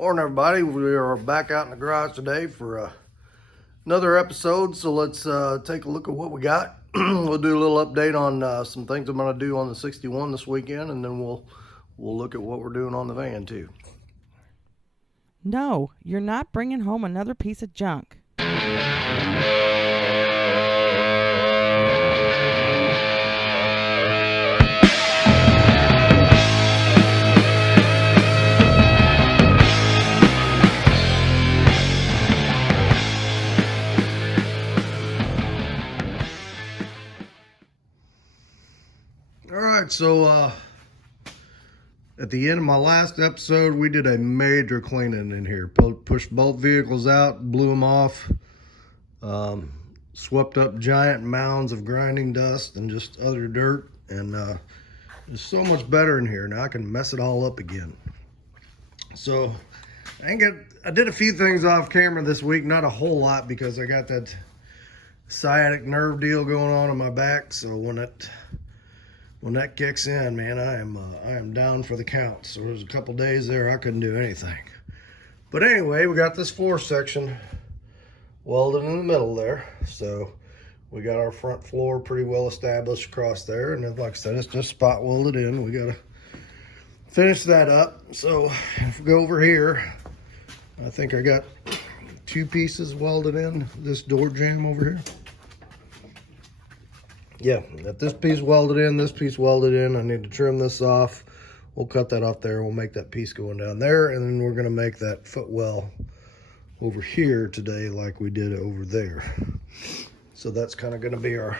Morning, everybody. We are back out in the garage today for another episode. So let's take a look at what we got. We'll do a little update on some things I'm going to do on the 61 this weekend, and then we'll look at what we're doing on the van too. No, you're not bringing home another piece of junk. Alright, so at the end of my last episode, we did a major cleaning in here. Pushed both vehicles out, blew them off, swept up giant mounds of grinding dust and just other dirt, and it's so much better in here. Now I can mess it all up again. So I did a few things off camera this week, not a whole lot, because I got that sciatic nerve deal going on in my back. So when that kicks in, man, I am down for the count. So there's a couple days there I couldn't do anything. But anyway, we got this floor section welded in the middle there. So we got our front floor pretty well established across there, and then, like I said, it's just spot welded in. We gotta finish that up. So if we go over here, I think I got two pieces welded in this door jamb over here. Yeah, got this piece welded in, this piece welded in. I need to trim this off. We'll cut that off there. We'll make that piece going down there, and then we're gonna make that footwell over here today like we did over there. So that's kind of gonna be our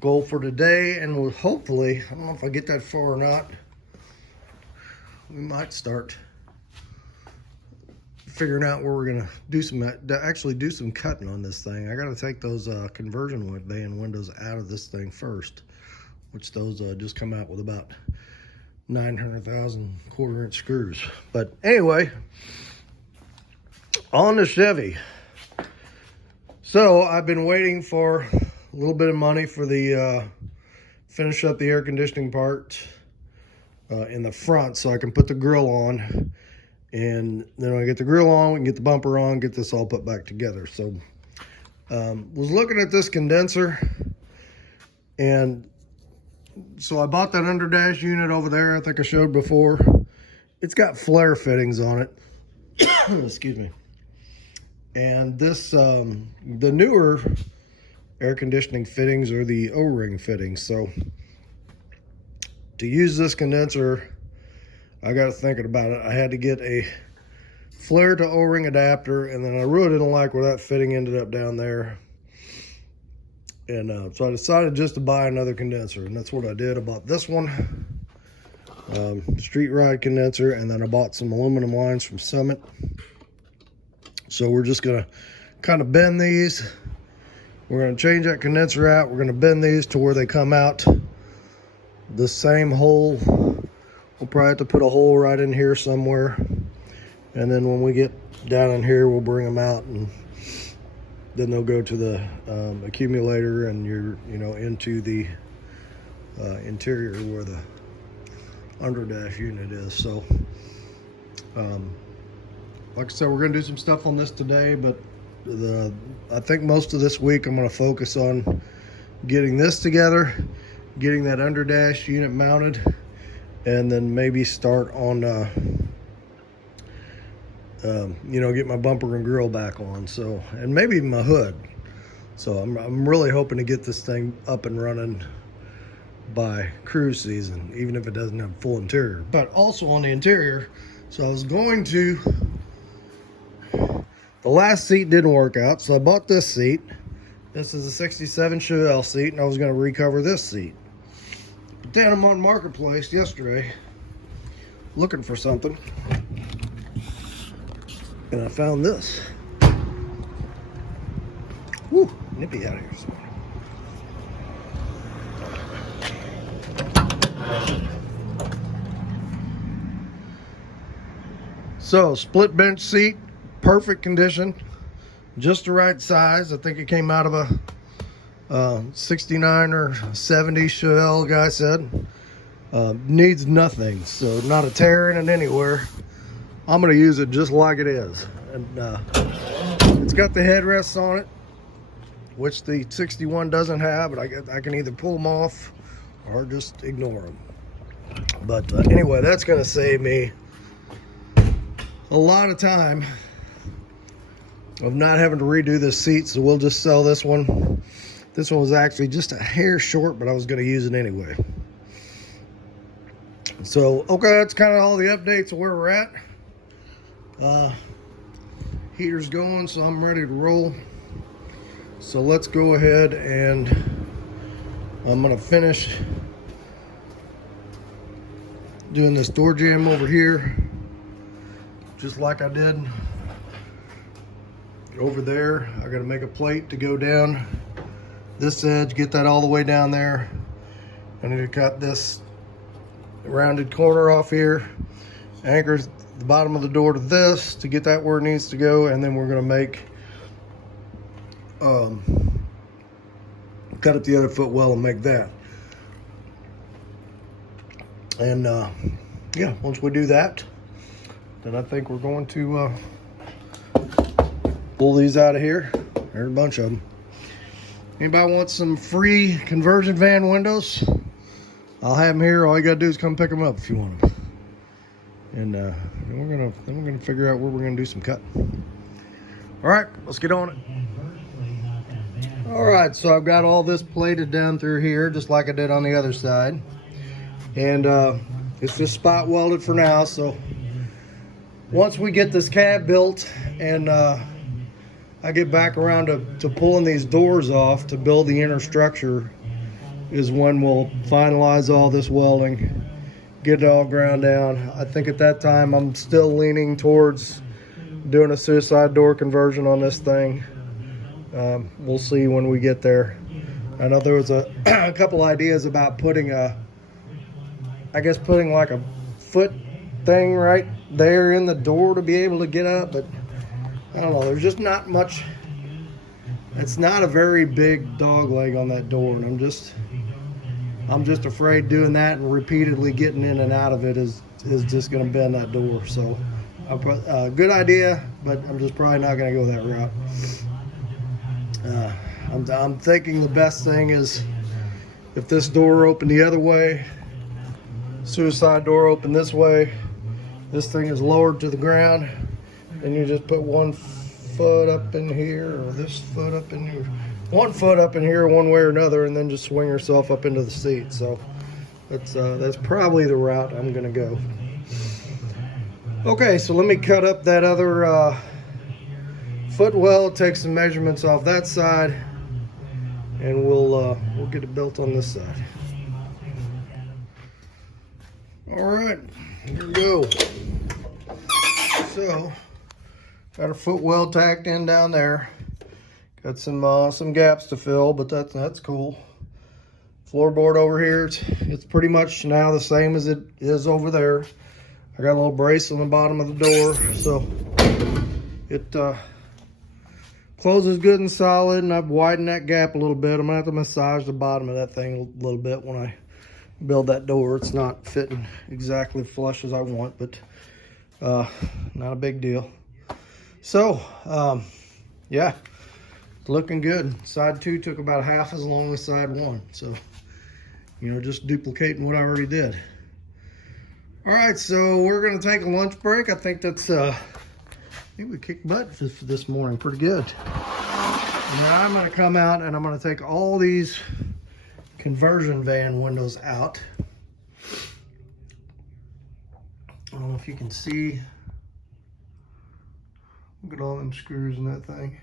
goal for today, and we'll hopefully, I don't know if I get that far or not, we might start figuring out where we're gonna do some cutting on this thing. I gotta take those conversion band windows out of this thing first, which those just come out with about 900,000 quarter-inch screws. But anyway, on the Chevy. So I've been waiting for a little bit of money for the finish up the air conditioning part in the front, so I can put the grill on. And then when I get the grill on, we can get the bumper on, get this all put back together. So was looking at this condenser, and so I bought that underdash unit over there I think I showed before. It's got flare fittings on it. Excuse me. And this the newer air conditioning fittings are the O-ring fittings. So to use this condenser, I got to thinking about it. I had to get a flare to O-ring adapter, and then I really didn't like where that fitting ended up down there. And so I decided just to buy another condenser, and that's what I did. I bought this one, street ride condenser, and then I bought some aluminum lines from Summit. So we're just gonna kind of bend these. We're gonna change that condenser out. We're gonna bend these to where they come out the same hole. We'll probably have to put a hole right in here somewhere, and then when we get down in here, we'll bring them out, and then they'll go to the accumulator, and into the interior where the underdash unit is. So like I said, we're gonna do some stuff on this today, but I think most of this week I'm gonna focus on getting this together, getting that underdash unit mounted, and then maybe start on get my bumper and grill back on. So, and maybe my hood. So I'm really hoping to get this thing up and running by cruise season, even if it doesn't have full interior. But also on the interior, so I was going to, the last seat didn't work out, so I bought this seat. This is a 67 Chevy seat, and I was going to recover this seat. But then I'm on Marketplace yesterday looking for something, and I found this. Woo, nippy out of here. So split bench seat, perfect condition, just the right size. I think it came out of a 69 or 70 Chevelle, guy said. Needs nothing, so not a tear in it anywhere. I'm going to use it just like it is. And it's got the headrests on it, which the 61 doesn't have, but I can either pull them off or just ignore them. But anyway, that's going to save me a lot of time of not having to redo this seat, so we'll just sell this one. This one was actually just a hair short, but I was going to use it anyway. So, okay, that's kind of all the updates of where we're at. Heater's going, so I'm ready to roll. So let's go ahead and I'm going to finish doing this door jamb over here, just like I did over there. I got to make a plate to go down this edge, get that all the way down there. I need to cut this rounded corner off here, anchors the bottom of the door to this to get that where it needs to go, and then we're going to make cut up the other footwell and make that. And yeah, once we do that, then I think we're going to pull these out of here. There's a bunch of them. Anybody want some free conversion van windows? I'll have them here. All you gotta do is come pick them up if you want them. And then we're gonna figure out where we're gonna do some cutting. All right, let's get on it. All right, so I've got all this plated down through here, just like I did on the other side. And it's just spot welded for now. So once we get this cab built and I get back around to pulling these doors off to build the inner structure, is when we'll finalize all this welding, get it all ground down. I think at that time I'm still leaning towards doing a suicide door conversion on this thing. We'll see when we get there. I know there was a couple ideas about putting putting like a foot thing right there in the door to be able to get up, but I don't know, there's just not much. It's not a very big dog leg on that door, and I'm just afraid doing that and repeatedly getting in and out of it is just going to bend that door. So good idea, but I'm just probably not going to go that route. I'm thinking the best thing is if this door opened the other way, suicide door open this way, this thing is lowered to the ground, and you just put one foot up in here or this foot up in here, one foot up in here one way or another, and then just swing yourself up into the seat. So that's probably the route I'm gonna go. Okay, so let me cut up that other footwell, take some measurements off that side, and we'll get it built on this side. All right, here we go. So got a footwell tacked in down there. Got some gaps to fill, but that's cool. Floorboard over here, it's pretty much now the same as it is over there. I got a little brace on the bottom of the door, so it closes good and solid, and I've widened that gap a little bit. I'm gonna have to massage the bottom of that thing a little bit when I build that door. It's not fitting exactly flush as I want, but not a big deal. So yeah, looking good. Side 2 took about half as long as side 1, so just duplicating what I already did. All right, so we're gonna take a lunch break. I think that's I think we kicked butt for this morning pretty good. Now I'm gonna come out and I'm gonna take all these conversion van windows out. I don't know if you can see. Look at all them screws in that thing.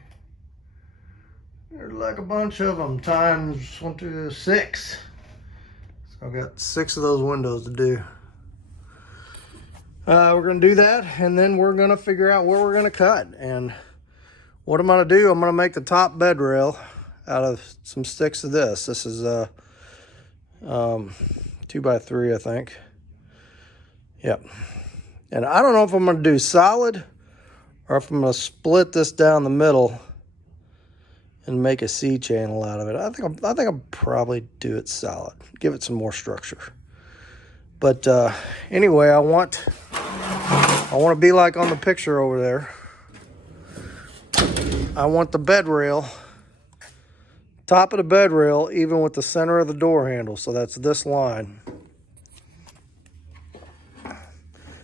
There's like a bunch of them times 1, 2, 6. So I've got 6 of those windows to do. We're gonna do that, and then we're gonna figure out where we're gonna cut. And what I'm gonna do, I'm gonna make the top bed rail out of some sticks of this. This is 2x3, I think. Yep. And I don't know if I'm gonna do solid or if I'm gonna split this down the middle and make a C-channel out of it. I think I'll probably do it solid, give it some more structure. But anyway, I want I want to be like on the picture over there. I want the bed rail, top of the bed rail, even with the center of the door handle. So that's this line.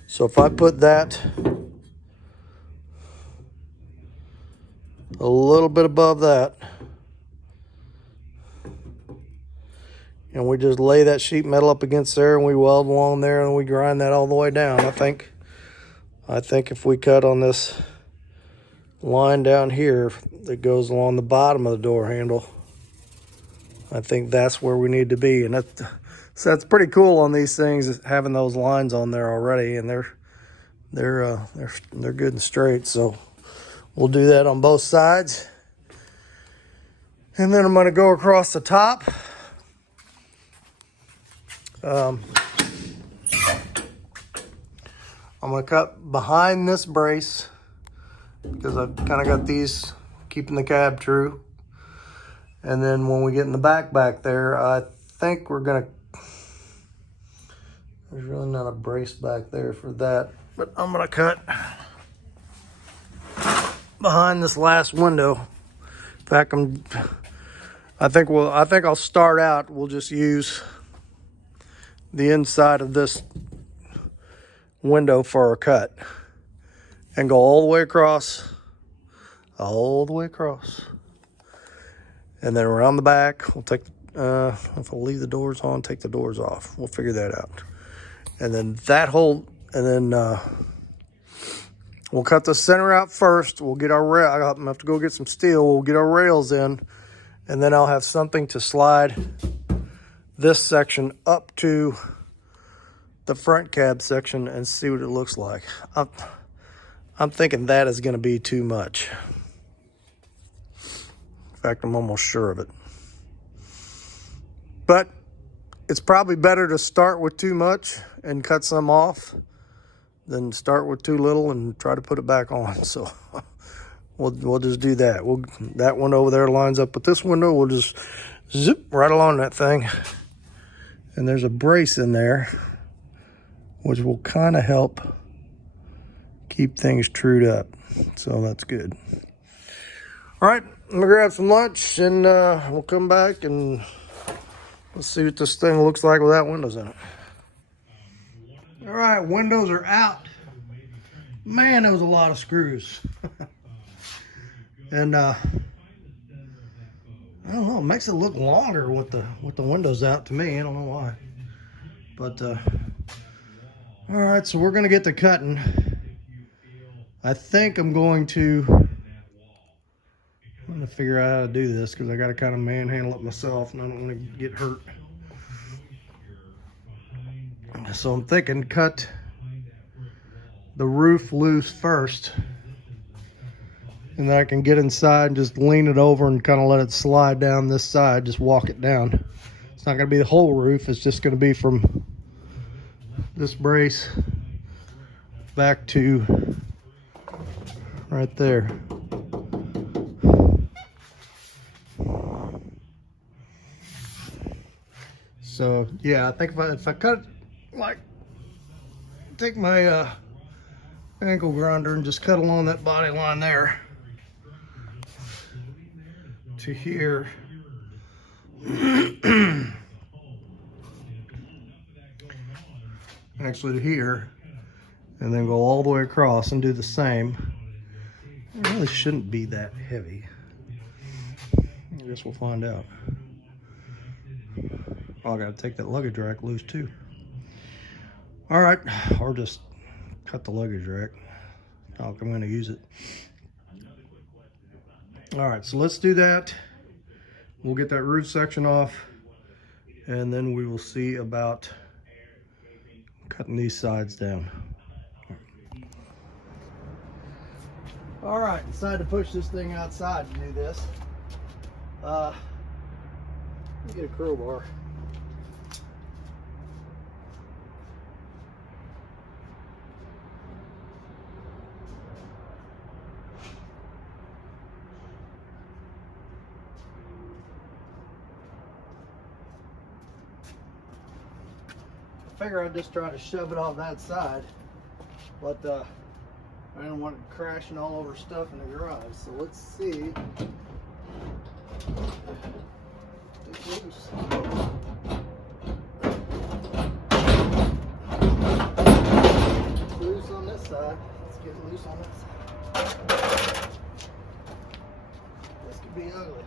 So if I put that a little bit above that, and we just lay that sheet metal up against there and we weld along there and we grind that all the way down. I think if we cut on this line down here that goes along the bottom of the door handle, I think that's where we need to be. And that's pretty cool on these things, is having those lines on there already, and they're good and straight. So we'll do that on both sides. And then I'm going to go across the top. I'm going to cut behind this brace because I've kind of got these keeping the cab true. And then when we get in the back there, I think we're going to, there's really not a brace back there for that, but I'm going to cut behind this last window. In fact, I think I'll start out, we'll just use the inside of this window for a cut and go all the way across, and then around the back. We'll take, if I'll leave the doors on, take the doors off. We'll figure that out. And then we'll cut the center out first. We'll get our rail. I'm gonna have to go get some steel. We'll get our rails in, and then I'll have something to slide this section up to the front cab section and see what it looks like. I'm thinking that is going to be too much. In fact, I'm almost sure of it. But it's probably better to start with too much and cut some off than start with too little and try to put it back on. So we'll just do that. That one over there lines up with this window. We'll just zip right along that thing. And there's a brace in there, which will kind of help keep things trued up. So that's good. All right, I'm gonna grab some lunch and we'll come back and let's see what this thing looks like without windows in it. All right, windows are out. Man, there was a lot of screws. And I don't know, it makes it look longer with the windows out to me. I don't know why. But all right, so we're gonna get to cutting. I think I'm going to figure out how to do this because I got to kind of manhandle it myself and I don't want to get hurt. So I'm thinking cut the roof loose first, and then I can get inside and just lean it over and kind of let it slide down this side, just walk it down. It's not going to be the whole roof, it's just going to be from this brace back to right there. So yeah, I think if I cut it, like, take my ankle grinder and just cut along that body line there to here. Actually to here, and then go all the way across and do the same. It really shouldn't be that heavy. I guess we'll find out. Oh, I gotta take that luggage rack loose too. All right, or just cut the luggage rack. I'm gonna use it. All right, so let's do that. We'll get that roof section off, and then we will see about cutting these sides down. All right, decided to push this thing outside to do this. Let me get a crowbar. I figure I'd just try to shove it off that side. but I don't want it crashing all over stuff in the garage. So let's see. It's loose. Loose on this side. Let's get it loose on this side. This could be ugly.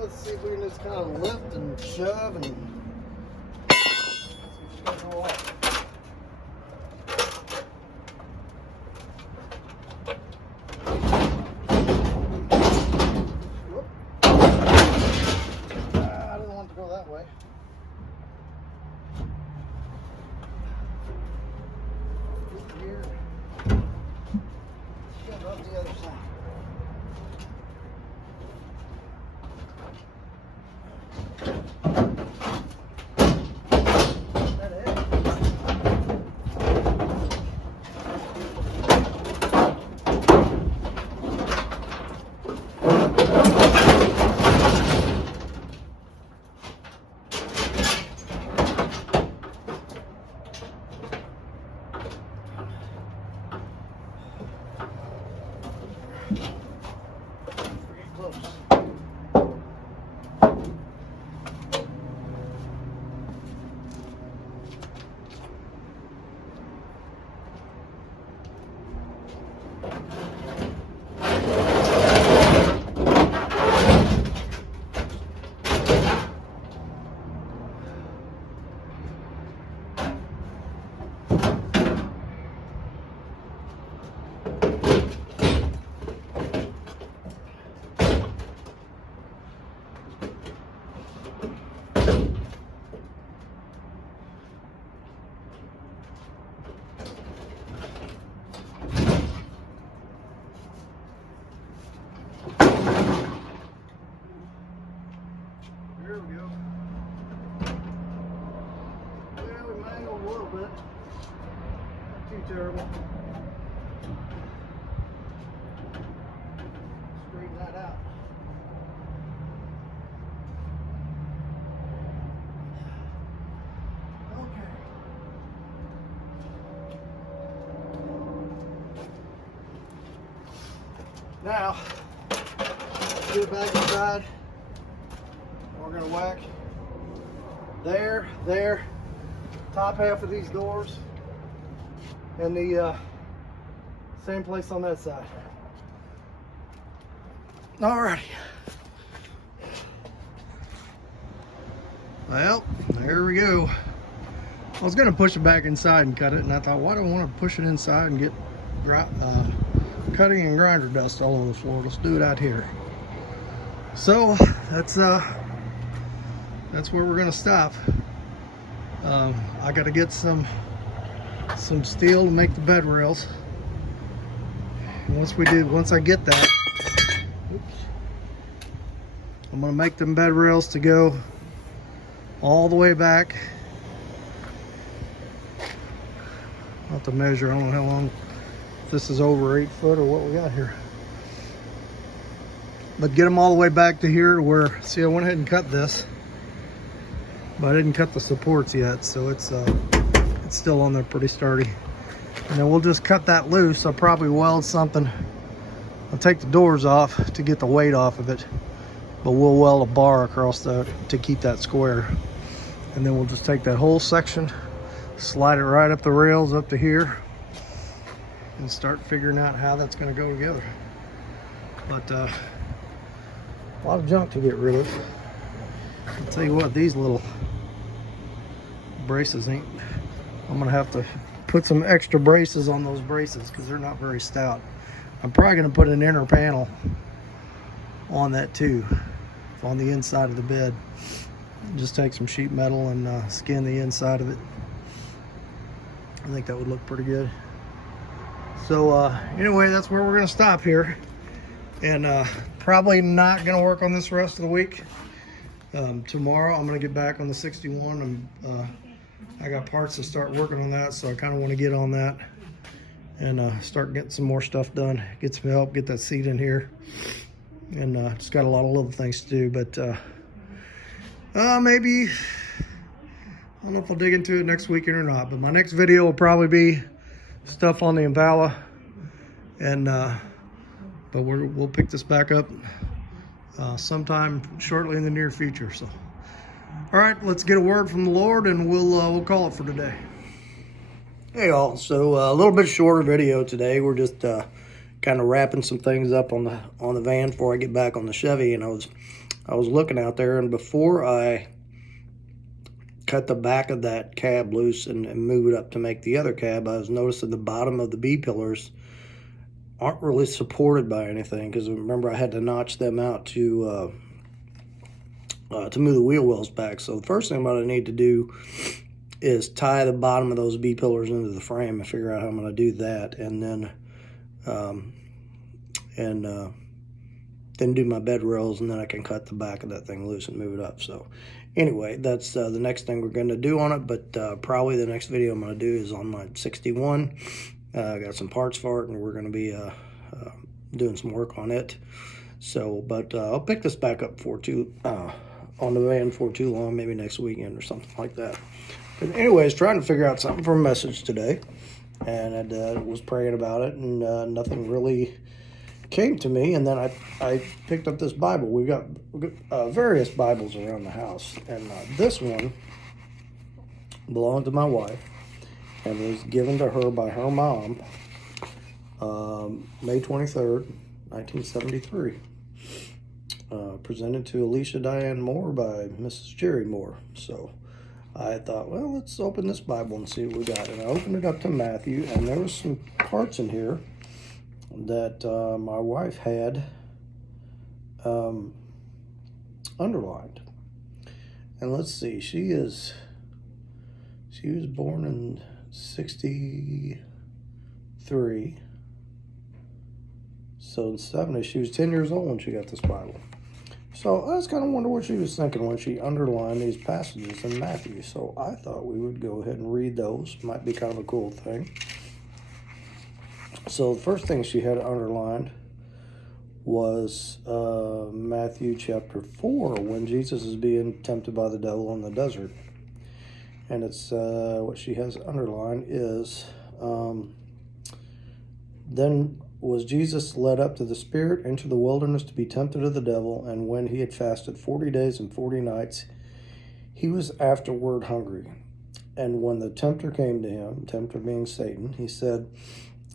Let's see if we can just kind of lift and shove and see if we can go off. Whoop. I didn't want to go that way. Get here. Shove up the other side. Pretty close. There we go. Yeah, we mangled a little bit. Not too terrible. Straighten that out. Okay. Now, get it back inside. We're going to whack there, top half of these doors, and the same place on that side. Alrighty. Well, there we go. I was going to push it back inside and cut it, and I thought, why do I want to push it inside and get cutting and grinder dust all over the floor? Let's do it out here. So that's where we're gonna stop. I gotta get some steel to make the bed rails. And once I get that, I'm gonna make them bed rails to go all the way back. I'll have to measure. I don't know how long, if this is over 8 foot or what we got here. But get them all the way back to here where, see, I went ahead and cut this, but I didn't cut the supports yet, so it's still on there pretty sturdy. And then we'll just cut that loose. I'll probably weld something. I'll take the doors off to get the weight off of it, but we'll weld a bar across to keep that square. And then we'll just take that whole section, slide it right up the rails up to here, and start figuring out how that's going to go together. But a lot of junk to get rid of. I'll tell you what, these little braces ain't, I'm gonna have to put some extra braces on those braces because they're not very stout. I'm probably gonna put an inner panel on that too, on the inside of the bed. Just take some sheet metal and skin the inside of it. I think that would look pretty good. So anyway, that's where we're gonna stop here, and probably not gonna work on this rest of the week. Tomorrow I'm gonna get back on the 61. I got parts to start working on that, so I kind of want to get on that and start getting some more stuff done, get some help, get that seat in here, and just got a lot of little things to do. But maybe, I don't know if I'll dig into it next weekend or not, but my next video will probably be stuff on the Impala, and but we'll pick this back up sometime shortly in the near future. So all right, let's get a word from the Lord, and we'll call it for today. Hey all, so a little bit shorter video today. We're just kind of wrapping some things up on the van before I get back on the Chevy. And I was looking out there, and before I cut the back of that cab loose and move it up to make the other cab, I was noticing the bottom of the B-pillars aren't really supported by anything, because remember I had to notch them out to move the wheel wells back. So the first thing I'm going to need to do is tie the bottom of those B-pillars into the frame and figure out how I'm going to do that, and then do my bed rails, and then I can cut the back of that thing loose and move it up. So anyway, that's the next thing we're going to do on it, but probably the next video I'm going to do is on my 61. I got some parts for it, and we're going to be doing some work on it. So, but I'll pick this back up on the van for too long, maybe next weekend or something like that. But anyways, trying to figure out something for a message today, and I was praying about it, and nothing really came to me. And then I picked up this Bible. We've got various Bibles around the house, and this one belonged to my wife and was given to her by her mom May 23rd, 1973. Presented to Alicia Diane Moore by Mrs. Jerry Moore. So I thought, well, let's open this Bible and see what we got. And I opened it up to Matthew, and there was some parts in here that my wife had underlined. And let's see, she was born in 63. So in 70, she was 10 years old when she got this Bible. So I just kind of wonder what she was thinking when she underlined these passages in Matthew. So I thought we would go ahead and read those. Might be kind of a cool thing. So the first thing she had underlined was Matthew chapter 4, when Jesus is being tempted by the devil in the desert. And it's what she has underlined is, then was Jesus led up to the Spirit into the wilderness to be tempted of the devil, and when he had fasted 40 days and 40 nights, he was afterward hungry. And when the tempter came to him, tempter being Satan, he said,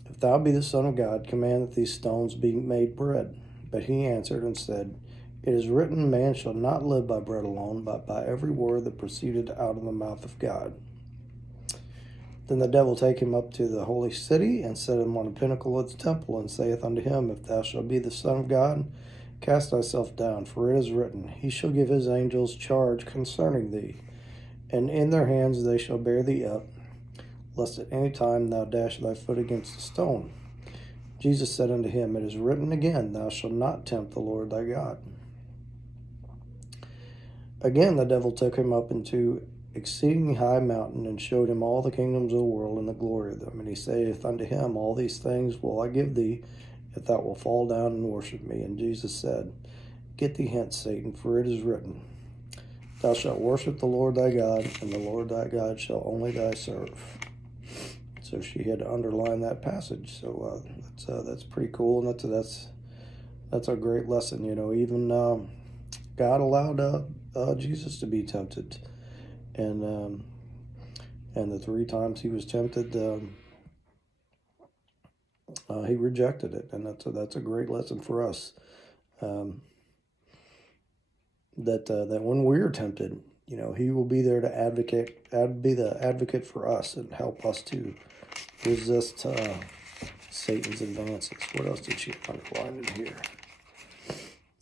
if thou be the Son of God, command that these stones be made bread. But he answered and said, it is written, man shall not live by bread alone, but by every word that proceeded out of the mouth of God. Then the devil take him up to the holy city, and set him on a pinnacle of the temple, and saith unto him, if thou shalt be the Son of God, cast thyself down, for it is written, he shall give his angels charge concerning thee, and in their hands they shall bear thee up, lest at any time thou dash thy foot against a stone. Jesus said unto him, it is written again, thou shalt not tempt the Lord thy God. Again the devil took him up into exceeding high mountain, and showed him all the kingdoms of the world and the glory of them. And he saith unto him, all these things will I give thee, if thou wilt fall down and worship me. And Jesus said, get thee hence, Satan, for it is written, thou shalt worship the Lord thy God, and the Lord thy God shall only thy serve. So she had to underline that passage. So that's pretty cool, and that's a great lesson. You know, even God allowed Jesus to be tempted. And the 3 times he was tempted, he rejected it, and that's a great lesson for us. That when we're tempted, you know, he will be there to be the advocate for us and help us to resist Satan's advances. What else did she underline in here?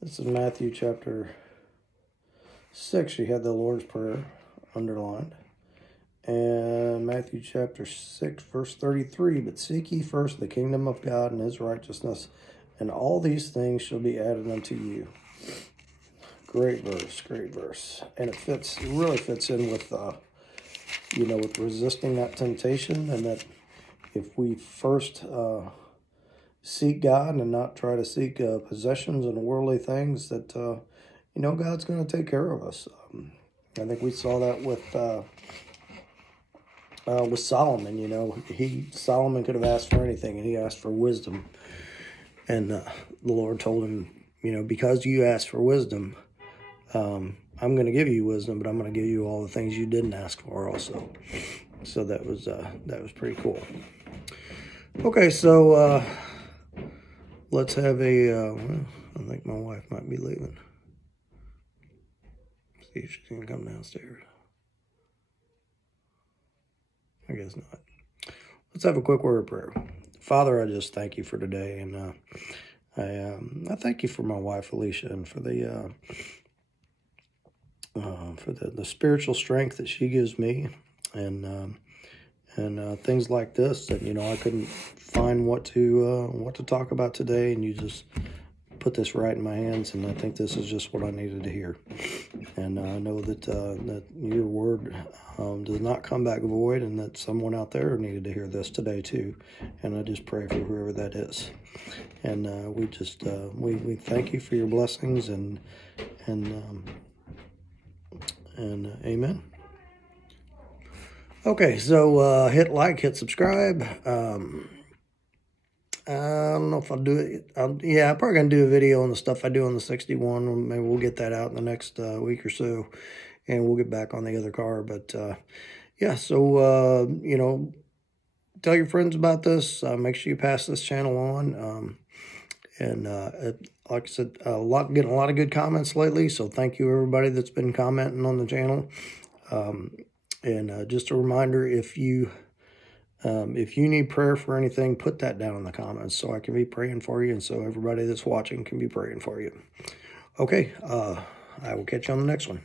This is Matthew chapter 6. She had the Lord's Prayer underlined. And Matthew chapter 6, verse 33, but seek ye first the kingdom of God and his righteousness, and all these things shall be added unto you. Great verse, great verse. And it really fits in with, with resisting that temptation, and that if we first seek God and not try to seek possessions and worldly things, that, God's going to take care of us. I think we saw that with Solomon. Solomon could have asked for anything, and he asked for wisdom. And the Lord told him, because you asked for wisdom, I'm going to give you wisdom, but I'm going to give you all the things you didn't ask for also. So that was pretty cool. Okay, so let's have I think my wife might be leaving. See if she's going to come downstairs. I guess not. Let's have a quick word of prayer. Father, I just thank you for today, and I thank you for my wife Alicia, and for the spiritual strength that she gives me, and things like this that I couldn't find what to talk about today, and you just put this right in my hands, and I think this is just what I needed to hear. And I know that your word does not come back void, and that someone out there needed to hear this today too. And I just pray for whoever that is. And we thank you for your blessings, and amen. Okay, so hit like, hit subscribe. I don't know if I'll do it. I'm probably going to do a video on the stuff I do on the 61. Maybe we'll get that out in the next week or so, and we'll get back on the other car. But, so, tell your friends about this. Make sure you pass this channel on. Like I said, getting a lot of good comments lately, so thank you everybody that's been commenting on the channel. Just a reminder, if you need prayer for anything, put that down in the comments so I can be praying for you, and so everybody that's watching can be praying for you. Okay, I will catch you on the next one.